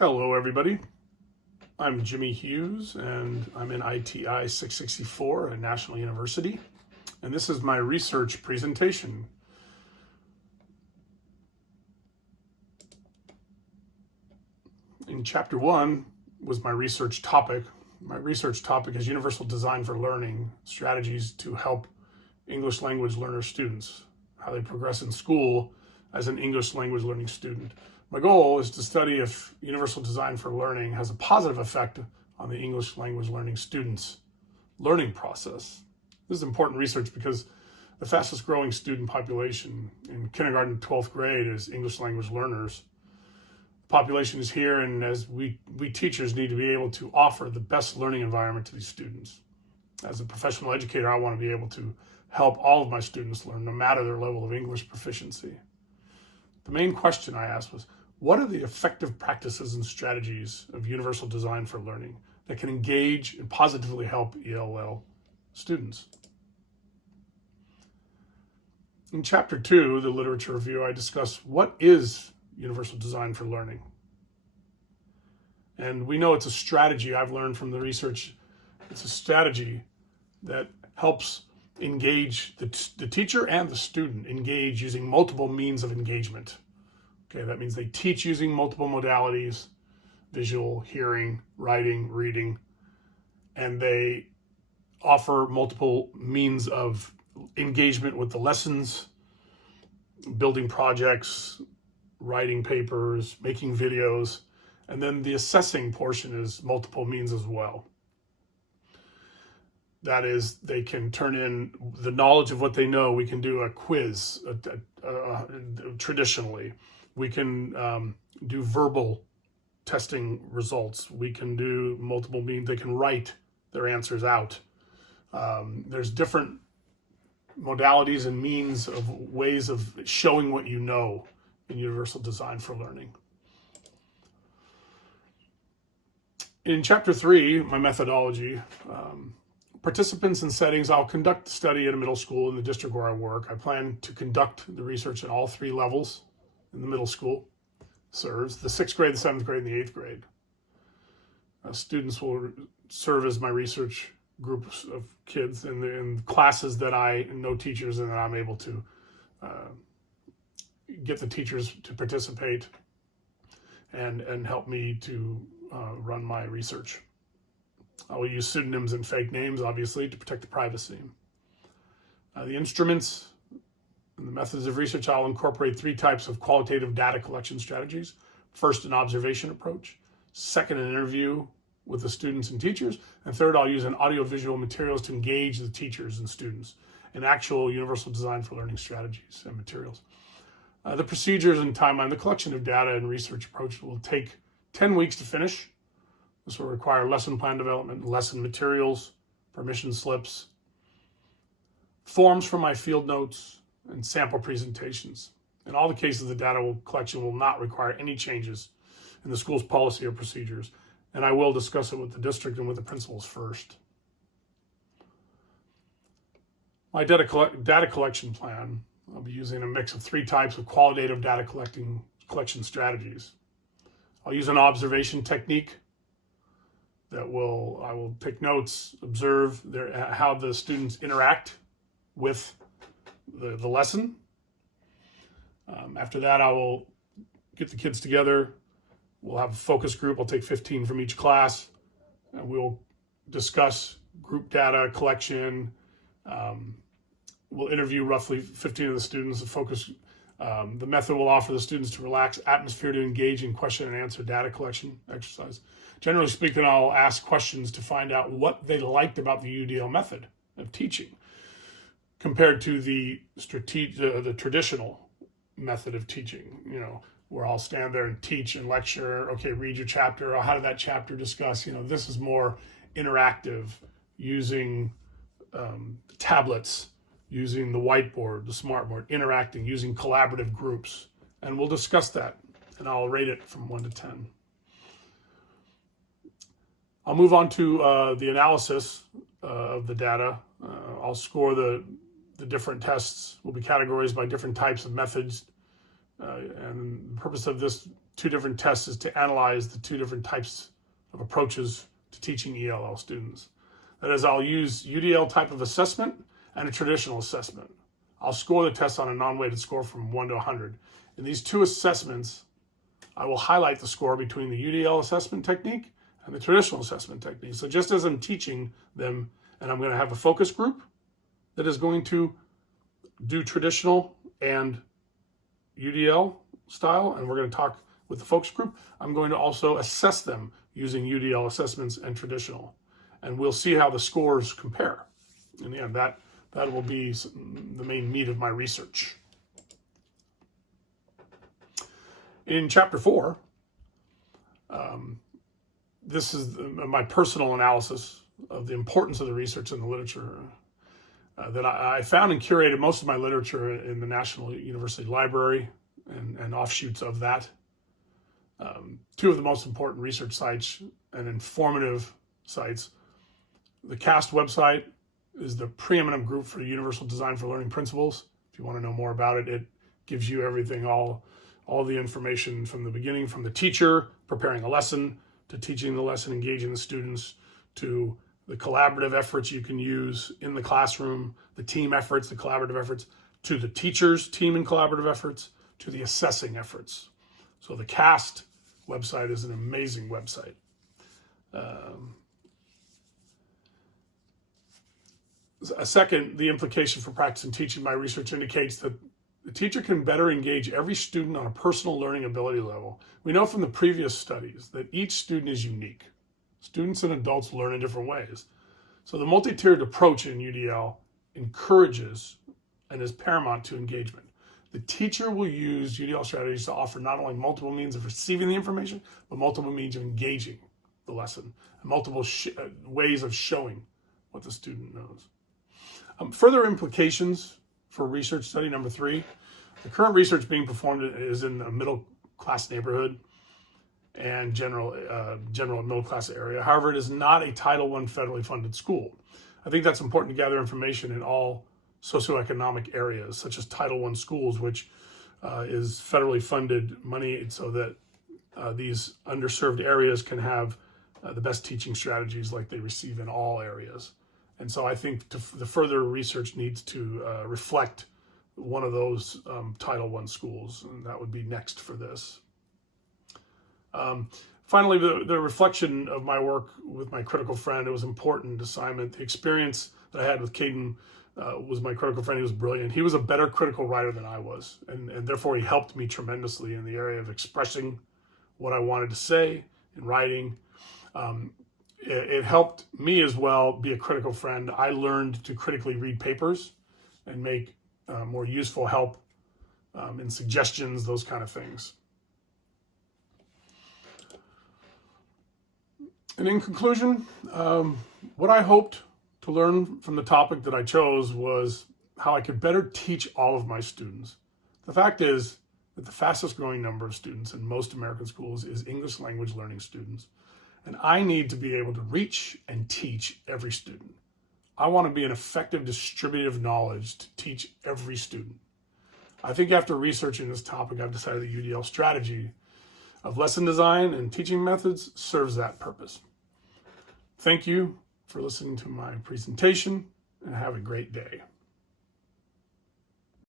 Hello, everybody. I'm Jimmy Hughes, and I'm in ITI 664 at National University, and this is my research presentation. In Chapter 1 was my research topic. My research topic is Universal Design for Learning, strategies to help English language learner students, how they progress in school as an English language learning student. My goal is to study if Universal Design for Learning has a positive effect on the English language learning students' learning process. This is important research because the fastest growing student population in kindergarten to 12th grade is English language learners. The population is here, and as we teachers need to be able to offer the best learning environment to these students. As a professional educator, I want to be able to help all of my students learn, no matter their level of English proficiency. The main question I asked was, what are the effective practices and strategies of Universal Design for Learning that can engage and positively help ELL students? In Chapter 2, the literature review, I discuss what is Universal Design for Learning. And we know it's a strategy. I've learned from the research, it's a strategy that helps engage the teacher and the student, engage using multiple means of engagement. Okay, that means they teach using multiple modalities: visual, hearing, writing, reading, and they offer multiple means of engagement with the lessons, building projects, writing papers, making videos, and then the assessing portion is multiple means as well. That is, they can turn in the knowledge of what they know. We can do a quiz traditionally. We can do verbal testing results. We can do multiple means. They can write their answers out. There's different modalities and means of ways of showing what you know in Universal Design for Learning. In Chapter 3, my methodology, participants and settings, I'll conduct the study at a middle school in the district where I work. I plan to conduct the research at all three levels in the middle school serves, the 6th grade, the 7th grade, and the 8th grade. Students will serve as my research groups of kids in classes that I know teachers and that I'm able to get the teachers to participate and help me to run my research. I will use pseudonyms and fake names, obviously, to protect the privacy. The instruments and the methods of research, I'll incorporate 3 types of qualitative data collection strategies. First, an observation approach. Second, an interview with the students and teachers. And third, I'll use an audiovisual materials to engage the teachers and students in actual Universal Design for Learning strategies and materials. The procedures and timeline, the collection of data and research approach will take 10 weeks to finish. This will require lesson plan development, lesson materials, permission slips, forms for my field notes, and sample presentations. In all the cases, the data collection will not require any changes in the school's policy or procedures, and I will discuss it with the district and with the principals first. My data collection plan, I'll be using a mix of 3 types of qualitative data collection strategies. I'll use an observation technique that I will take notes, observe how the students interact with the lesson. After that, I will get the kids together. We'll have a focus group. I'll take 15 from each class, and we'll discuss group data collection. We'll interview roughly 15 of the students. The method will offer the students to relax atmosphere to engage in question and answer data collection exercise. Generally speaking, I'll ask questions to find out what they liked about the UDL method of teaching compared to the traditional method of teaching, where I'll stand there and teach and lecture. Okay, read your chapter. Or how did that chapter discuss? This is more interactive, using tablets, using the whiteboard, the smartboard, interacting, using collaborative groups. And we'll discuss that, and I'll rate it from 1 to 10. I'll move on to the analysis of the data. I'll score the different tests. Will be categorized by different types of methods. And the purpose of this two different tests is to analyze the two different types of approaches to teaching ELL students. That is, I'll use UDL type of assessment and a traditional assessment. I'll score the test on a non-weighted score from 1 to 100. In these two assessments, I will highlight the score between the UDL assessment technique and the traditional assessment technique. So just as I'm teaching them, and I'm going to have a focus group that is going to do traditional and UDL style, and we're going to talk with the focus group, I'm going to also assess them using UDL assessments and traditional. And we'll see how the scores compare. In the end, that will be the main meat of my research. In chapter 4, this is my personal analysis of the importance of the research in the literature that I found and curated most of my literature in the National University Library and offshoots of that. Two of the most important research sites and informative sites. The CAST website is the preeminent group for Universal Design for Learning Principles. If you want to know more about it, it gives you everything, all the information from the beginning, from the teacher preparing a lesson, to teaching the lesson, engaging the students, to the collaborative efforts you can use in the classroom, the team efforts, the collaborative efforts, to the teachers' team and collaborative efforts, to the assessing efforts. So the CAST website is an amazing website. A second, the implication for practice and teaching. My research indicates that the teacher can better engage every student on a personal learning ability level. We know from the previous studies that each student is unique. Students and adults learn in different ways. So the multi-tiered approach in UDL encourages and is paramount to engagement. The teacher will use UDL strategies to offer not only multiple means of receiving the information, but multiple means of engaging the lesson, and multiple ways of showing what the student knows. Further implications for research study number 3, the current research being performed is in a middle class neighborhood and general middle class area. However, it is not a Title I federally funded school. I think that's important to gather information in all socioeconomic areas, such as Title I schools, which is federally funded money so that these underserved areas can have the best teaching strategies like they receive in all areas. And so I think the further research needs to reflect one of those Title I schools, and that would be next for this. Finally, the reflection of my work with my critical friend, it was an important assignment. The experience that I had with Caden was my critical friend. He was brilliant. He was a better critical writer than I was, and therefore he helped me tremendously in the area of expressing what I wanted to say in writing. It helped me as well be a critical friend. I learned to critically read papers and make more useful help in suggestions, those kind of things. And in conclusion, what I hoped to learn from the topic that I chose was how I could better teach all of my students. The fact is that the fastest growing number of students in most American schools is English language learning students. And I need to be able to reach and teach every student. I want to be an effective distributor of knowledge to teach every student. I think after researching this topic, I've decided the UDL strategy of lesson design and teaching methods serves that purpose. Thank you for listening to my presentation, and have a great day.